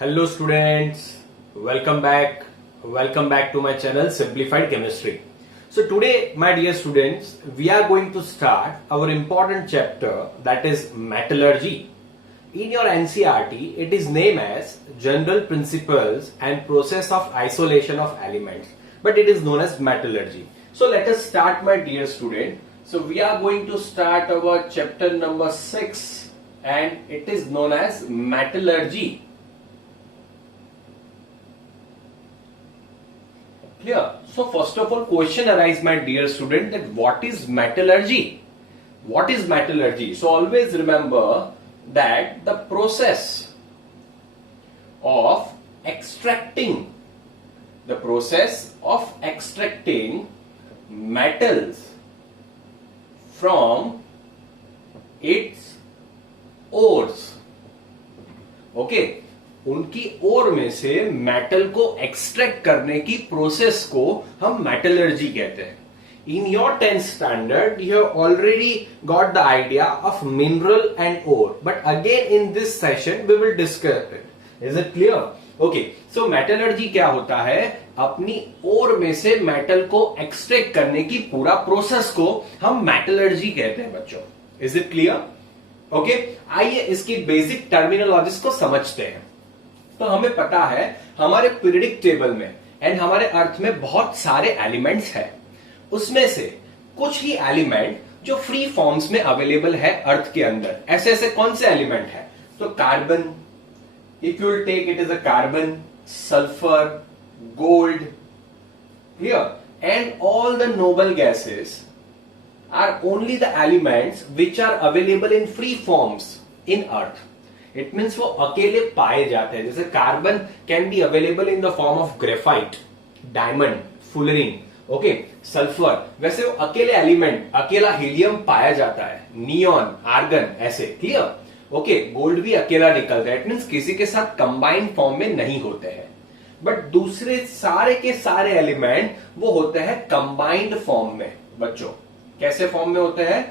Hello students, welcome back to my channel Simplified Chemistry. So today my dear students, we are going to start our important chapter, that is metallurgy. In your NCERT, it is named as General Principles and Process of Isolation of Elements, but it is known as metallurgy. So let us start, my dear student. So we are going to start our chapter number 6 and it is known as metallurgy. Clear? So first of all, question arises, my dear student, that what is metallurgy? What is metallurgy? So always remember that the process of extracting metals from its ores. Okay, उनकी ओर में से metal को extract करने की process को हम metallurgy कहते हैं. In your 10th standard, you have already got the idea of mineral and ore. But again in this session, we will discuss it. Is it clear? Okay. So metallurgy क्या होता है? अपनी ओर में से मेटल को extract करने की पूरा प्रोसेस को हम मेटलर्जी कहते हैं बच्चों. Is it clear? Okay. आइए इसकी बेसिक टर्मिनोलॉजीज को समझते हैं. तो हमें पता है हमारे पीरियडिक टेबल में एंड हमारे अर्थ में बहुत सारे एलिमेंट्स हैं. उसमें से कुछ ही एलिमेंट जो फ्री फॉर्म्स में अवेलेबल है अर्थ के अंदर. ऐसे ऐसे कौन से एलिमेंट है? तो carbon, if you will take it is a carbon, sulphur, gold, clear, and all the noble gases are only the elements which are available in free forms in earth. इट मीन्स वो अकेले पाए जाते हैं. जैसे carbon can be available in the form of graphite, diamond, fullerene. Okay, sulphur वैसे वो अकेले एलिमेंट, अकेला हीलियम पाया जाता है, नियॉन, आर्गन, ऐसे. क्लियर? ओके, गोल्ड भी अकेला निकलता है. इट मीन्स किसी के साथ कंबाइंड फॉर्म में नहीं होते हैं. बट दूसरे सारे के सारे एलिमेंट वो होते हैं कंबाइंड फॉर्म में बच्चों. कैसे फॉर्म में होते हैं?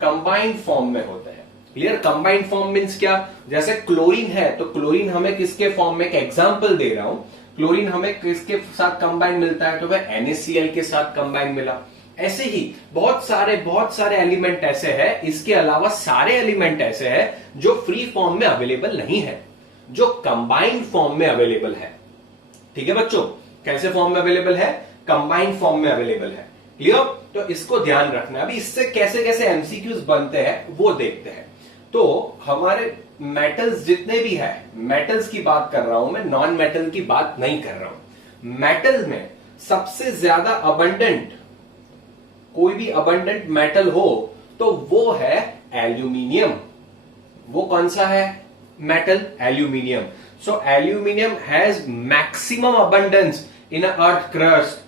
कंबाइंड फॉर्म में होते हैं. क्लियर? कंबाइंड फॉर्म मीन्स क्या? जैसे क्लोरीन है तो क्लोरीन हमें किसके फॉर्म में, एक एग्जांपल दे रहा हूं, क्लोरीन हमें किसके साथ कंबाइन मिलता है? तो वह NaCl के साथ कंबाइन मिला. ऐसे ही बहुत सारे एलिमेंट ऐसे हैं. इसके अलावा सारे एलिमेंट ऐसे हैं जो फ्री फॉर्म में अवेलेबल नहीं है, जो कंबाइंड फॉर्म में अवेलेबल है. ठीक है बच्चों? कैसे फॉर्म में अवेलेबल है? कंबाइंड फॉर्म में अवेलेबल है. क्लियर? तो इसको ध्यान रखना. अभी इससे कैसे कैसे एमसीक्यूज बनते हैं वो देखते हैं. तो हमारे मेटल्स जितने भी है, मेटल्स की बात कर रहा हूं मैं, नॉन मेटल की बात नहीं कर रहा हूं. मेटल में सबसे ज्यादा अबंडेंट, कोई भी अबंडेंट मेटल हो तो वो है एल्यूमिनियम. वो कौन सा है metal? Aluminium. So aluminium has maximum abundance in earth crust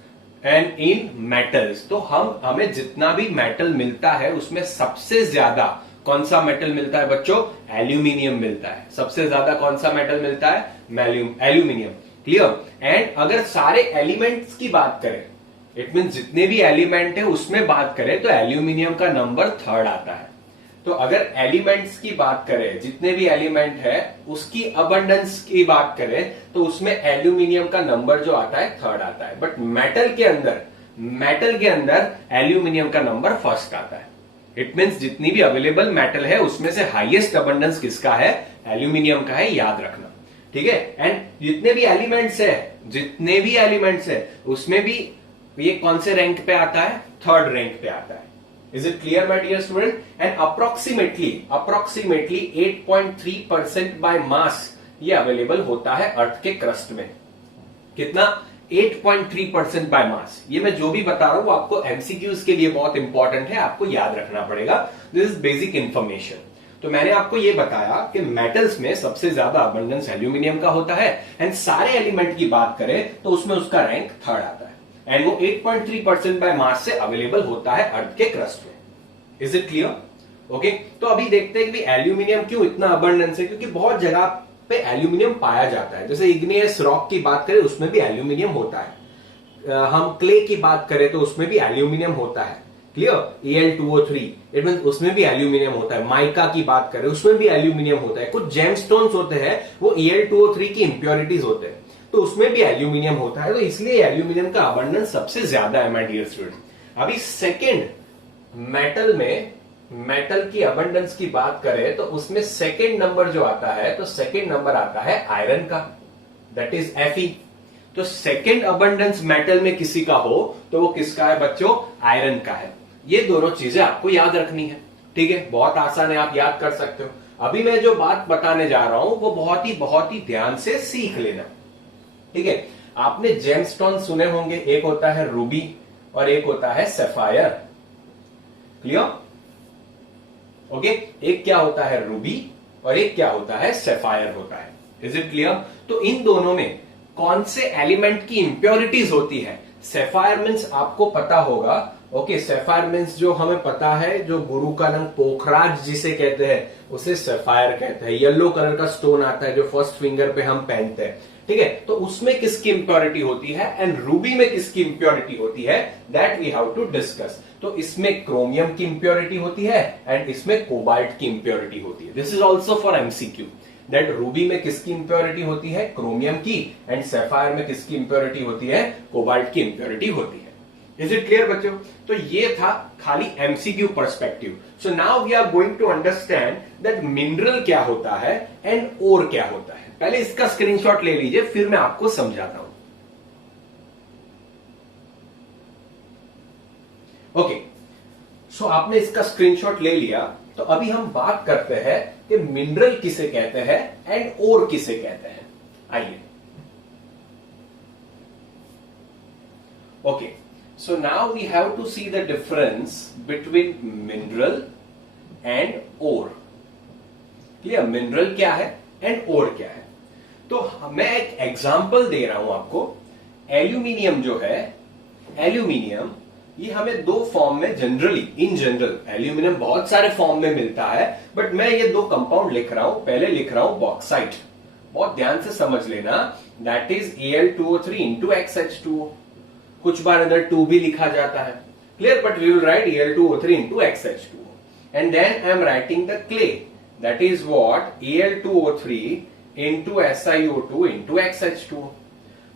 and in metals. तो हमें जितना भी मेटल मिलता है उसमें सबसे ज्यादा कौन सा मेटल मिलता है बच्चों? एल्यूमिनियम मिलता है. सबसे ज्यादा कौन सा मेटल मिलता है? एल्यूमिनियम. क्लियर? एंड अगर सारे एलिमेंट्स की बात करें, इट मीन जितने भी एलिमेंट है उसमें बात करें तो एल्यूमिनियम का नंबर 3rd आता है. तो अगर एलिमेंट्स की बात करें, जितने भी एलिमेंट है उसकी अबंडेंस की बात करें तो उसमें एल्यूमिनियम का नंबर जो आता है 3rd आता है. बट मेटल के अंदर एल्यूमिनियम का नंबर 1st आता है. इट मीन्स जितनी भी अवेलेबल मेटल है उसमें से हाईएस्ट अबंडेंस किसका है? एल्यूमिनियम का है. याद रखना. ठीक है? एंड जितने भी एलिमेंट्स है उसमें भी ये कौन से रैंक पे आता है? 3rd रैंक पे आता है. Is it clear my dear student? And approximately 8.3% by mass ये अवेलेबल होता है अर्थ के क्रस्ट में. कितना? 8.3% बाय मास. ये मैं जो भी बता रहा हूं वो आपको एमसीक्यूज के लिए बहुत इंपॉर्टेंट है, आपको याद रखना पड़ेगा. This is basic information. तो मैंने आपको ये बताया कि मेटल्स में सबसे ज्यादा अबंडेंस एल्यूमिनियम का होता है एंड सारे एलिमेंट की बात करें तो उसमें उसका रैंक 3rd आता है एंड वो 8.3% बाय मास से अवेलेबल होता है अर्थ के क्रस्ट में. Is it clear? ओके, तो अभी देखते हैं कि एल्यूमिनियम क्यों इतना अबंडेंस है. क्योंकि बहुत जगह पे एल्यूमिनियम पाया जाता है. जैसे इग्नियस रॉक की बात करें उसमें भी एल्यूमिनियम होता है. हम क्ले की बात करें तो उसमें भी एल्यूमिनियम होता है. क्लियर, Al2O3 इट मीन उसमें भी एल्यूमिनियम होता है। माइका की बात करें उसमें भी एल्यूमिनियम होता है। कुछ जेमस्टोन्स होते हैं वो Al2O3 की इंप्योरिटीज होते हैं, तो उसमें भी एल्यूमिनियम होता है। तो इसलिए एल्यूमिनियम का अबंडेंस सबसे ज्यादा है माय डियर स्टूडेंट। अभी सेकेंड मेटल में, मेटल की अबंडेंस की बात करें तो उसमें सेकेंड नंबर जो आता है, तो सेकेंड नंबर आता है आयरन का, दैट इज Fe। तो सेकेंड अबंडेंस मेटल में किसी का हो तो वो किसका है बच्चों, आयरन का है। ये दोनों चीजें आपको याद रखनी है, ठीक है, बहुत आसान है, आप याद कर सकते हो। अभी मैं जो बात बताने जा रहा हूं वो बहुत ही ध्यान से सीख लेना, ठीक है। आपने जेमस्टोन सुने होंगे, एक होता है रूबी और एक होता है सैफायर, क्लियर, ओके। एक क्या होता है रूबी और एक क्या होता है सैफायर होता है, इज इट क्लियर। तो इन दोनों में कौन से एलिमेंट की इंप्योरिटीज होती है। सैफायर मीन्स आपको पता होगा, ओके, सैफायर मीन्स जो हमें पता है, जो गुरु का रंग पोखराज जिसे कहते हैं उसे सैफायर कहते हैं। येलो कलर का स्टोन आता है जो फर्स्ट फिंगर पे हम पहनते हैं, ठीक है। तो उसमें किसकी इंप्योरिटी होती है एंड रूबी में किसकी इंप्योरिटी होती है, that we have to discuss. तो इसमें क्रोमियम की इंप्योरिटी होती है एंड इसमें कोबाल्ट की इंप्योरिटी होती है। This is also for MCQ, that Ruby में किसकी इंप्योरिटी होती है, क्रोमियम की, एंड सैफायर में किसकी इंप्योरिटी होती है, कोबाल्ट की इंप्योरिटी होती है। इज इट क्लियर बच्चों। तो ये था खाली MCQ perspective. So now we are going to understand that mineral क्या होता है एंड ओर क्या होता है। पहले इसका स्क्रीनशॉट ले लीजिए, फिर मैं आपको समझाता हूं। ओके, सो आपने इसका स्क्रीनशॉट ले लिया, तो अभी हम बात करते हैं कि मिनरल किसे कहते हैं एंड ओर किसे कहते हैं। आइए, okay, so now we have to see the difference between mineral and ore. Clear, mineral क्या है एंड ओर क्या है। तो मैं एक एग्जांपल दे रहा हूं आपको। एल्यूमिनियम जो है, एल्यूमिनियम ये हमें दो फॉर्म में जनरली, इन जनरल एल्यूमिनियम बहुत सारे फॉर्म में मिलता है, बट मैं ये दो कंपाउंड लिख रहा हूं। पहले लिख रहा हूं बॉक्साइट, बहुत ध्यान से समझ लेना, that is Al2O3 into XH2O। कुछ बार अंदर 2 भी लिखा जाता है, clear, but we will write Al2O3 into XH2O। And then I am writing the clay, that is what Al2O3 into SiO2 into XH2O।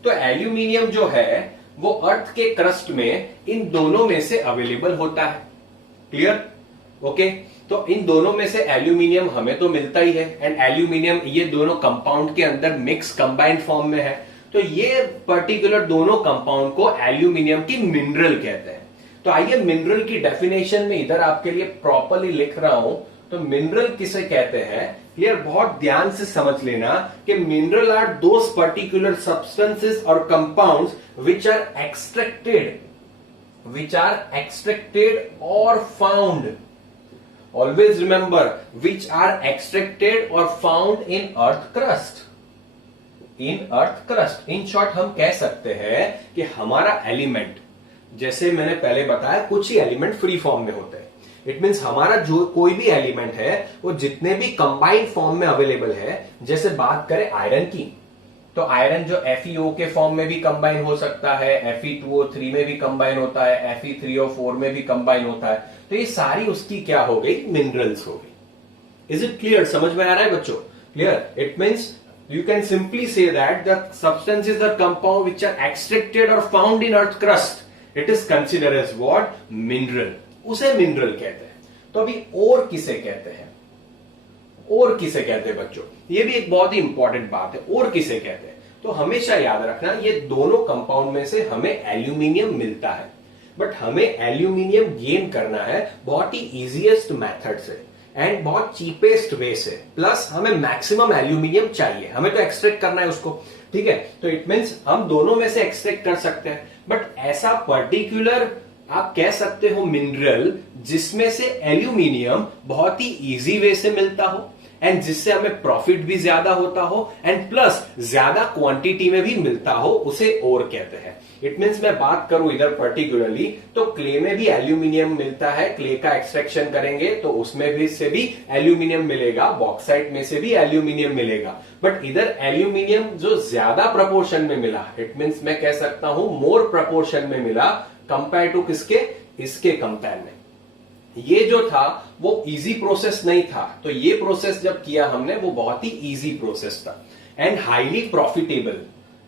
तो एल्यूमिनियम जो है वो अर्थ के क्रस्ट में इन दोनों में से अवेलेबल होता है, क्लियर, ओके। तो इन दोनों में से एल्यूमिनियम हमें तो मिलता ही है, एंड एल्यूमिनियम ये दोनों कंपाउंड के अंदर मिक्स कंबाइंड फॉर्म में है। तो ये पर्टिकुलर दोनों कंपाउंड को एल्यूमिनियम की मिनरल कहते हैं। तो आइए मिनरल की डेफिनेशन में इधर आपके लिए प्रॉपरली लिख रहा हूं। तो मिनरल किसे कहते हैं, क्लियर, बहुत ध्यान से समझ लेना कि mineral are those particular substances और compounds which are extracted or found, always remember, which are extracted or found in earth crust, in earth crust। in short हम कह सकते हैं कि हमारा एलिमेंट, जैसे मैंने पहले बताया, कुछ ही एलिमेंट फ्री फॉर्म में होते हैं। इट मीन्स हमारा जो कोई भी एलिमेंट है वो जितने भी कंबाइंड फॉर्म में अवेलेबल है, जैसे बात करें आयरन की, तो आयरन जो FeO के फॉर्म में भी कंबाइन हो सकता है, Fe2O3 में भी कंबाइन होता है, Fe3O4 में भी कंबाइन होता है। तो ये सारी उसकी क्या हो गई, मिनरल्स हो गई। इज इट क्लियर, समझ में आ रहा है बच्चों, clear. It means you can simply say that the substances or compound which are extracted or found in earth crust, it is considered as what, mineral, उसे मिनरल कहते हैं। तो अभी और किसे कहते हैं, और किसे कहते हैं बच्चों, ये भी एक बहुत ही इंपॉर्टेंट बात है। और किसे कहते हैं, तो हमेशा याद रखना ये दोनों कंपाउंड में से हमें एल्यूमिनियम मिलता है, बट हमें एल्यूमिनियम गेन करना है बहुत ही इजीएस्ट मेथड से एंड बहुत चीपेस्ट वे से, प्लस हमें मैक्सिमम एल्यूमिनियम चाहिए, हमें तो एक्सट्रैक्ट करना है उसको, ठीक है। तो इट मीन्स हम दोनों में से एक्सट्रैक्ट कर सकते हैं, बट ऐसा पर्टिकुलर आप कह सकते हो मिनरल जिसमें से एल्यूमिनियम बहुत ही इजी वे से मिलता हो एंड जिससे हमें प्रॉफिट भी ज्यादा होता हो एंड प्लस ज्यादा क्वांटिटी में भी मिलता हो, उसे ओर कहते हैं। इट मीन्स मैं बात करूं इधर पर्टिकुलरली, तो क्ले में भी एल्यूमिनियम मिलता है, क्ले का एक्सट्रैक्शन करेंगे तो उसमें भी से भी एल्यूमिनियम मिलेगा, बॉक्साइट में से भी एल्यूमिनियम मिलेगा, बट इधर एल्यूमिनियम जो ज्यादा प्रपोर्शन में मिला, इट मीन्स मैं कह सकता हूं मोर प्रपोर्शन में मिला कंपेयर टू किसके, इसके कंपेयर में। ये जो था वो इजी प्रोसेस नहीं था, तो ये प्रोसेस जब किया हमने वो बहुत ही इजी प्रोसेस था एंड हाईली प्रॉफिटेबल।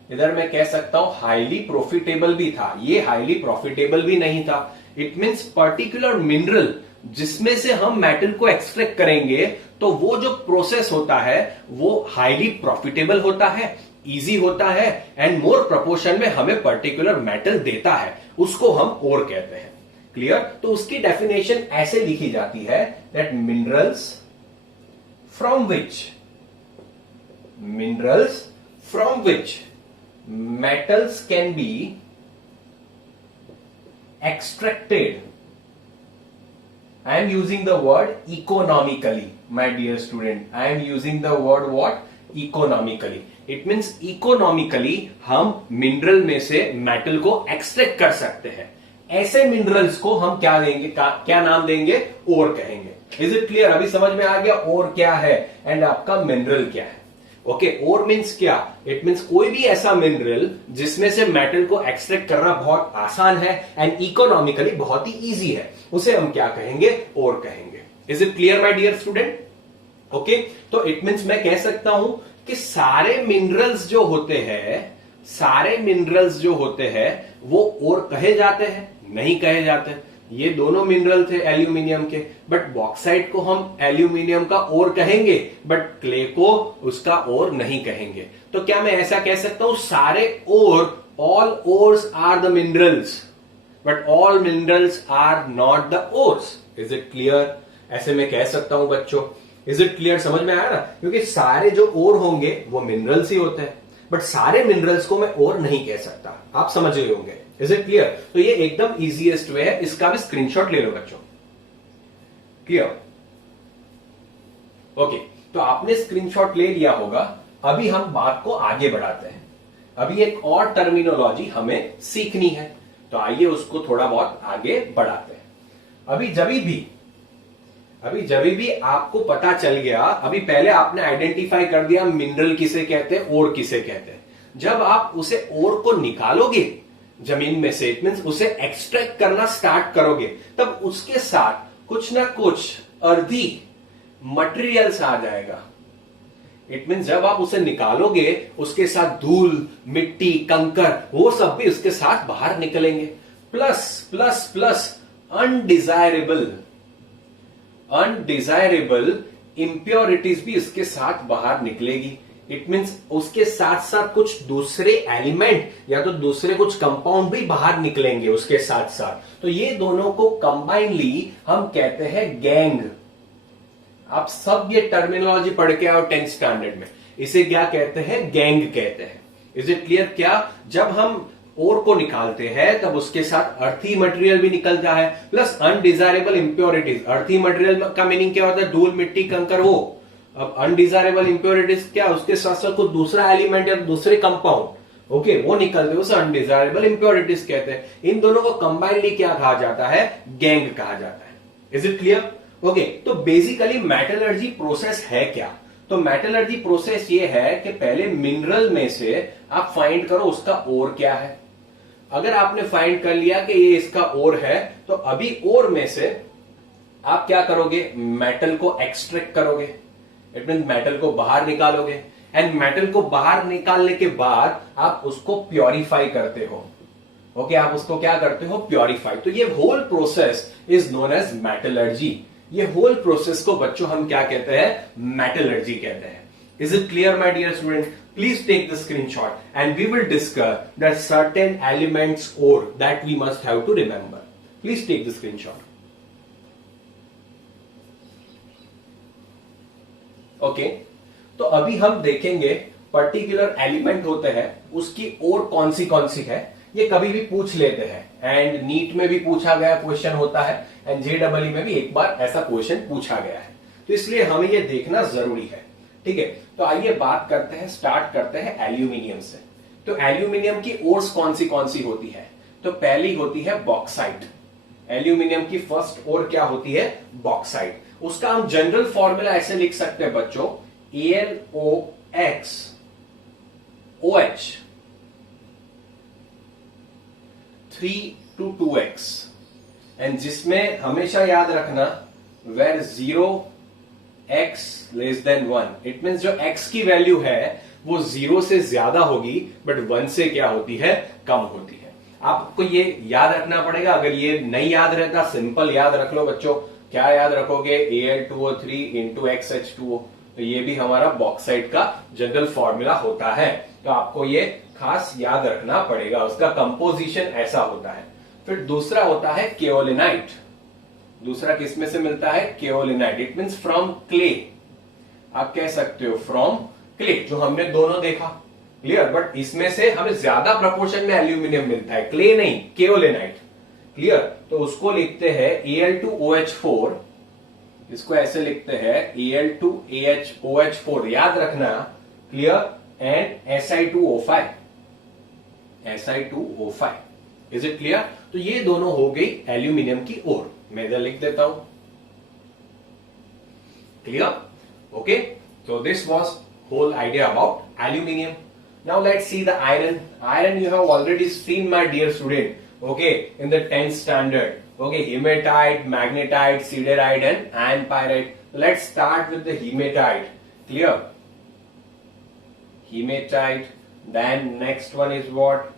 इधर मैं कह सकता हूं हाईली प्रॉफिटेबल भी था, ये हाईली प्रॉफिटेबल भी नहीं था। इट मींस पर्टिकुलर मिनरल जिसमें से हम मेटल को एक्सट्रैक्ट करेंगे, तो वो जो प्रोसेस होता है वो हाईली प्रॉफिटेबल होता है, इजी होता है एंड मोर प्रपोर्शन में हमें पर्टिकुलर मेटल देता है, उसको हम ओर कहते हैं। क्लियर? तो उसकी डेफिनेशन ऐसे लिखी जाती है that minerals from which metals can be extracted. I am using the word economically, my dear student. I am using the word what? Economically. It means economically हम मिनरल में से मेटल को एक्सट्रैक्ट कर सकते हैं। ऐसे मिनरल्स को हम क्या देंगे, क्या नाम देंगे? ओर कहेंगे। Is it clear? अभी समझ में आ गया ओर क्या है एंड आपका मिनरल क्या है। ओके, ओर मीन्स क्या? इट मीन्स कोई भी ऐसा मिनरल जिसमें से मेटल को एक्सट्रैक्ट करना बहुत आसान है एंड इकोनॉमिकली बहुत ही इजी है, उसे हम क्या कहेंगे? ओर कहेंगे। Is it clear my dear student? Okay, तो इट मीन्स मैं कह सकता हूं कि सारे मिनरल्स जो होते हैं वो ओर कहे जाते हैं? नहीं कहे जाते। ये दोनों मिनरल थे एल्यूमिनियम के, बट बॉक्साइट को हम एल्यूमिनियम का ओर कहेंगे, बट क्ले को उसका ओर नहीं कहेंगे। तो क्या मैं ऐसा कह सकता हूं सारे ore, all ores are the minerals but all minerals are not the ores? Is it clear? ऐसे मैं कह सकता हूं बच्चों। Is it clear? समझ में आया ना? क्योंकि सारे जो ओर होंगे वो मिनरल्स ही होते हैं, बट सारे मिनरल्स को मैं ओर नहीं कह सकता। आप समझ रहे होंगे। Is it clear? तो ये एकदम इजीएस्ट वे है, इसका भी स्क्रीनशॉट ले लो बच्चों। क्लियर? ओके, तो आपने स्क्रीनशॉट ले लिया होगा। अभी हम बात को आगे बढ़ाते हैं। अभी एक और टर्मिनोलॉजी हमें सीखनी है, तो आइए उसको थोड़ा बहुत आगे बढ़ाते हैं। अभी जब भी आपको पता चल गया, अभी पहले आपने आइडेंटिफाई कर दिया मिनरल किसे कहते हैं, ओर किसे कहते हैं। जब आप उसे ओर को निकालोगे जमीन में से, इट मींस उसे एक्सट्रैक्ट करना स्टार्ट करोगे, तब उसके साथ कुछ ना कुछ अर्धी मटेरियल्स आ जाएगा। इट मींस जब आप उसे निकालोगे उसके साथ धूल, मिट्टी, कंकर, वो सब भी उसके साथ बाहर निकलेंगे। Plus plus plus undesirable impurities भी इसके साथ बाहर निकलेगी। इट मींस उसके साथ साथ कुछ दूसरे एलिमेंट या तो दूसरे कुछ कंपाउंड भी बाहर निकलेंगे उसके साथ साथ। तो ये दोनों को कंबाइनली हम कहते हैं गैंग। आप सब ये टर्मिनोलॉजी पढ़ के आओ 10th स्टैंडर्ड में, इसे क्या कहते हैं? गैंग कहते हैं। Is it clear? क्या जब हम ओर को निकालते हैं तब उसके साथ अर्थी मटेरियल भी निकलता है, प्लस अनडिजायरेबल इंप्योरिटीज। अर्थी मटेरियल का मीनिंग क्या होता है? धूल, मिट्टी, कंकर, वो। अब अनडिजायरेबल इंप्योरिटीज क्या? उसके साथ साथ कुछ दूसरा एलिमेंट या दूसरे कंपाउंड, ओके, वो निकलते हैं, उसे अनडिजायरेबल इंप्योरिटीज कहते हैं। इन दोनों को कंबाइनली क्या कहा जाता है? गैंग कहा जाता है। Is it clear? ओके, तो बेसिकली मेटलर्जी प्रोसेस है क्या? तो मेटलर्जी प्रोसेस ये है कि पहले मिनरल में से आप फाइंड करो उसका ओर क्या है। अगर आपने फाइंड कर लिया कि ये इसका ओर है, तो अभी ओर में से आप क्या करोगे? मेटल को एक्सट्रैक्ट करोगे। इट मीन मेटल को बाहर निकालोगे एंड मेटल को बाहर निकालने के बाद आप उसको प्योरीफाई करते हो। ओके, आप उसको क्या करते हो? प्योरीफाई। तो ये whole process is known as metallurgy. ये होल प्रोसेस को बच्चों हम क्या कहते हैं? मेटलर्जी कहते हैं। Is it clear my dear student? Please take the screenshot and we will discuss that certain elements ore that we must have to remember. Please take the screenshot. Okay, तो अभी हम देखेंगे पर्टिकुलर एलिमेंट होते हैं, उसकी ओर कौन सी है। ये कभी भी पूछ लेते हैं एंड नीट में भी पूछा गया क्वेश्चन होता है एंड जेडब्ल्यू में भी एक बार ऐसा क्वेश्चन पूछा गया है, तो इसलिए हमें ये देखना जरूरी है। ठीक है, तो आइए बात करते हैं, स्टार्ट करते हैं एल्यूमिनियम से। तो एल्यूमिनियम की ओर्स कौन सी होती है? तो पहली होती है बॉक्साइट। एल्यूमिनियम की फर्स्ट ओर क्या होती है? बॉक्साइट। उसका हम जनरल फॉर्मूला ऐसे लिख सकते हैं बच्चों, AlOX OH 3 to 2x। And जिसमें हमेशा याद रखना where 0x less than 1, it means जो x की वैल्यू है वो 0 से ज्यादा होगी बट 1 से क्या होती है, कम होती है। आपको ये याद रखना पड़ेगा। अगर ये नहीं याद रहता, सिंपल याद रख लो बच्चों। क्या याद रखोगे, Al2O3 इंटू XH2O, तो ये भी हमारा बॉक्साइट का जनरल फॉर्मूला होता है, तो आपको ये खास याद रखना पड़ेगा। उसका कंपोजिशन ऐसा होता है। फिर दूसरा होता है केओलिनाइट। दूसरा किस में से मिलता है, केओलिनाइट। इट मीन्स फ्रॉम क्ले, आप कह सकते हो फ्रॉम क्ले, जो हमने दोनों देखा, क्लियर। बट इसमें से हमें ज्यादा प्रोपोर्शन में एल्यूमिनियम मिलता है, क्ले नहीं, केओलिनाइट, क्लियर। तो उसको लिखते हैं Al2OH4, इसको ऐसे लिखते हैं Al2OH4, याद रखना, clear. And Si2O5, Si2O5, is it clear. तो ये दोनों हो गई एल्यूमिनियम की ओर। मैं इधर लिख देता हूं, clear. Okay, so this was whole idea about aluminium. Now let's see the iron. Iron you have already seen, my dear student, okay, in the 10th standard. Okay, hematite, magnetite, siderite and iron pyrite. So let's start with the hematite. Clear? Hematite. Then next one is what?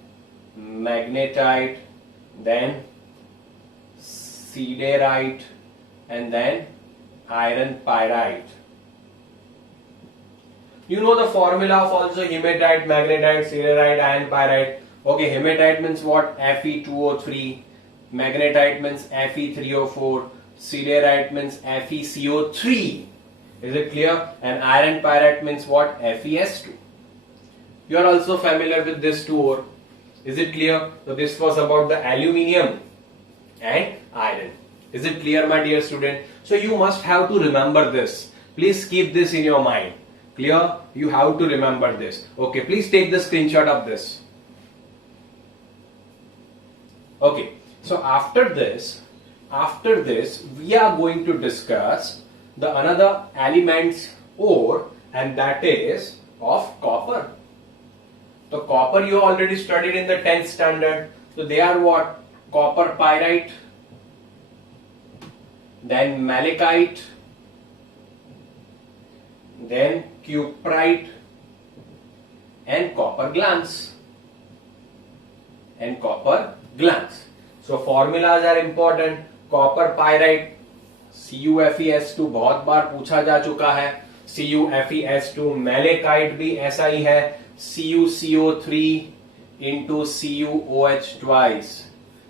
Magnetite. Then siderite. And then iron pyrite. You know the formula of also hematite, magnetite, siderite, iron pyrite. Okay, hematite means what? Fe2O3. Magnetite means Fe3O4. Siderite means FeCO3. Is it clear? And iron pyrite means what? FeS2. You are also familiar with this two ore. Is it clear? So this was about the aluminium and iron. Is it clear, my dear student? So you must have to remember this. Please keep this in your mind. Clear? You have to remember this. Okay, please take the screenshot of this. Okay, so after this we are going to discuss the another elements ore, and that is of copper. So copper you already studied in the 10th standard. So they are what? Copper pyrite, then malachite, then cuprite and copper glance. So formulas are important. Copper pyrite CuFeS2 बहुत बार पूछा जा चुका है, CuFeS2। malachite भी ऐसा ही है, CuCO3 into CuOH twice,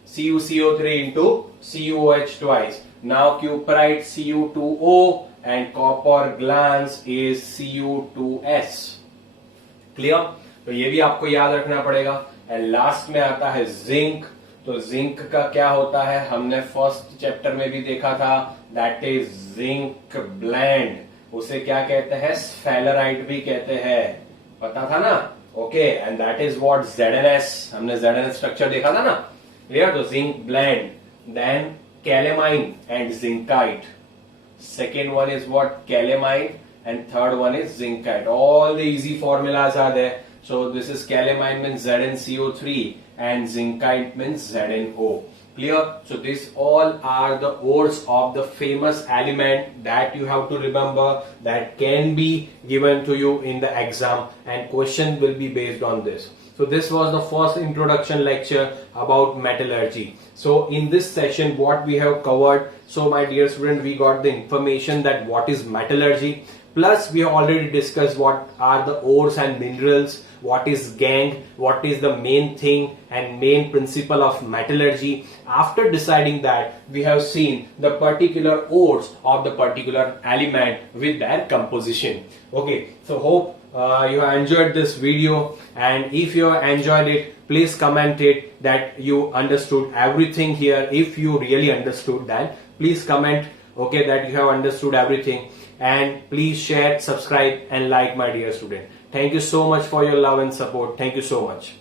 CuCO3 into CuOH twice. Now cuprite Cu2O and copper glance is Cu2S. Clear? तो ये भी आपको याद रखना पड़ेगा। एंड लास्ट में आता है जिंक। तो जिंक का क्या होता है, हमने फर्स्ट चैप्टर में भी देखा था, दैट इज जिंक ब्लेंड। उसे क्या कहते हैं, स्फेलराइट भी कहते हैं, पता था ना। Okay, and that is what, ZnS। हमने ZnS स्ट्रक्चर देखा था ना, क्लियर। तो zinc blende, then calamine and zincite. Second one is what, calamine, and third one is zincite. All the easy formulas are there. So this is calamine means ZnCO3 and zincite means ZnO. Clear? So these all are the ores of the famous element that you have to remember, that can be given to you in the exam, and question will be based on this. So this was the first introduction lecture about metallurgy. So in this session what we have covered, so my dear student, we got the information that what is metallurgy, plus we have already discussed what are the ores and minerals, what is gangue, what is the main thing and main principle of metallurgy. After deciding that, we have seen the particular ores of the particular element with their composition. Okay, so hope you have enjoyed this video, and if you have enjoyed it, please comment it that you understood everything here. If you really understood, then please comment, okay, that you have understood everything, and please share, subscribe and like, my dear student. Thank you so much for your love and support. Thank you so much.